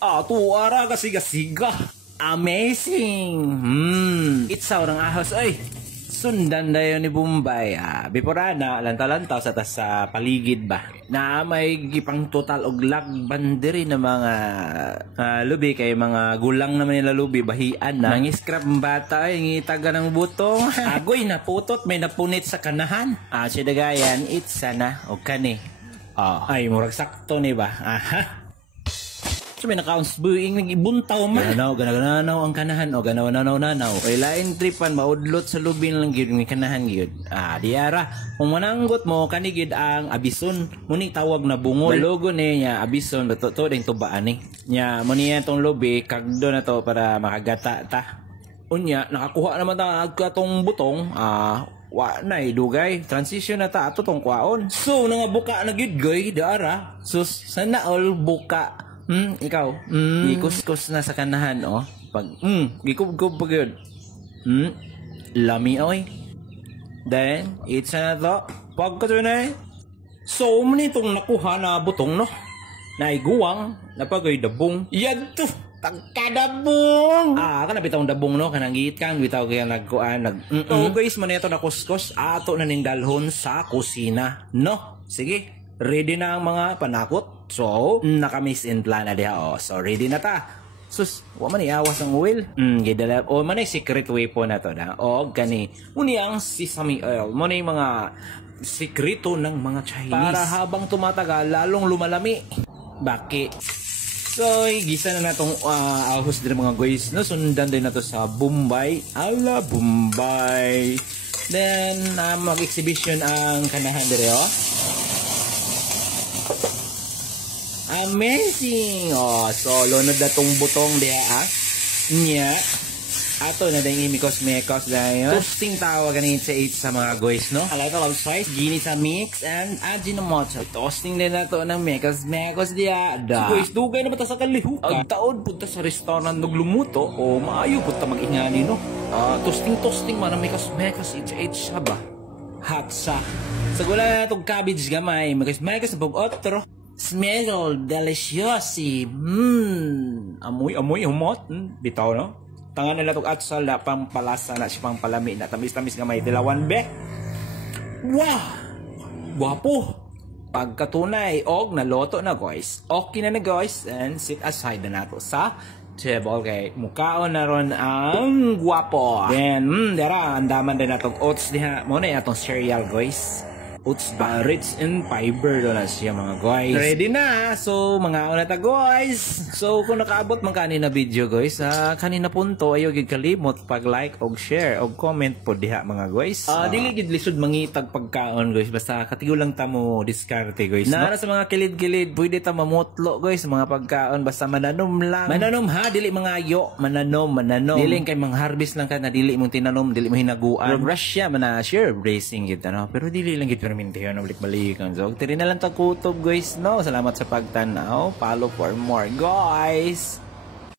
tuwara kasiga-siga. Amazing! Itsaw ng ahos, ay! Sundan dayo ni Bombay. Biporana, lanta-lantaw sa tas sa paligid ba. Na may gipang total og lagbandiri na mga lubi kay mga gulang naman nila lubi bahian na. Nang-scrap bata ay ngitaga ng butong. Agoy naputot may napunit sa kanahan. Siya dagayan itsa na og kani. Ay murag sakto ni ba. So may naka-ounce buing nag-ibuntaw man. Gananaw ang kanahan o ganaw-nanaw. Kay lain tripan maudlot sa lubin lang gyud ng kanahan gyud. Diara kung mananggot mo kanigid ang abison muni tawag na bungol. Logo niya abison to ding tubaan ni. Nya muni tong lubi kagdo na to para makagata ta. Unya nakakuha naman ta katong butong wa na dugay transition na ta ato tong kwaon. So nangabuka na gyud goy diara. Sus sana all buka. Ikaw, gikuskus na sa kanahan, Pag, gikub-kub pag yun. Lami, oy. Then, it's na to. Pagka to na So, manitong nakuha na butong, no? Naiguwang, napagay dabong. Yan to, pagkadabong! Kana bitawang dabong, no? Kanang giit kang, bitaw kaya nagkuan, guys, manito na kuskus, ato na ning dalhon sa kusina, no? Sige. Ready na ang mga panakot. So, naka-miss in plan na diha. So, ready na ta. Sus, wa man iawas ang oil. Gidala. Manay secret weapon na to na. Gani. Muni ang sesame oil. Manay mga sikreto ng mga Chinese. Para habang tumatagal, lalong lumalami. Baki. So, gisa na natong ahos din mga guys. No? Sundan din na to sa Bombay. Ala, Bombay. Then, mag-exhibition ang kanahan dire, Amazing! So, lunod na tong butong diha, Nya. Ato na din imikos-mekos dahil. Toasting tawag ganit sa mga guys, no? Alay ito lang spice, gini sa mix, and Ajinomoto. Toasting din na to ng mekos-mekos diha. So, guys, dugay na ba ta sa kalihuka? Ang taon punta sa restaurant naglumuto, maayo punta mag-ingani, no? Toasting man ang mekos-mekos, siya ba? Hot sa. Sa gula na itong cabbage gamay, mekos-mekos na pag-otro. Smell delicious. Amoy humot. Bitaw no. Tangan nila tog atsal na pampalasa na siya pampalami na tamis-tamis nga may dilawan be. Wow. Guwapo. Pagkatunay og naloto na guys. Okay na guys and sit aside na nato sa table kay mukaon na ron ang guwapo. Then dara andaman din natong oats diha. Mo na atong cereal guys. Oats ba rich in fiber na siya mga guys. Ready na. So mga una ta guys. So kung nakaabot man kanina video guys, kanina punto ayo gid kalimot pag like og share og comment po diha mga guys. Dili gid lisod mangitag pagkaon guys, basta katigulang ta mo diskarte guys. Nara sa mga kilid-kilid pwede ta mamutlo guys mga pagkaon basta mananom lang. Mananom ha, dili mga ayo, mananom. Dili kay mang harvest lang ka na dili mong tinanom, dili mo hinaguan. Russia man na sure bracing gid pero dili lang gid permintihan na balik-balikan. So, tiri na lang ta kutob guys, no? Salamat sa pagtanaw. Follow for more, guys!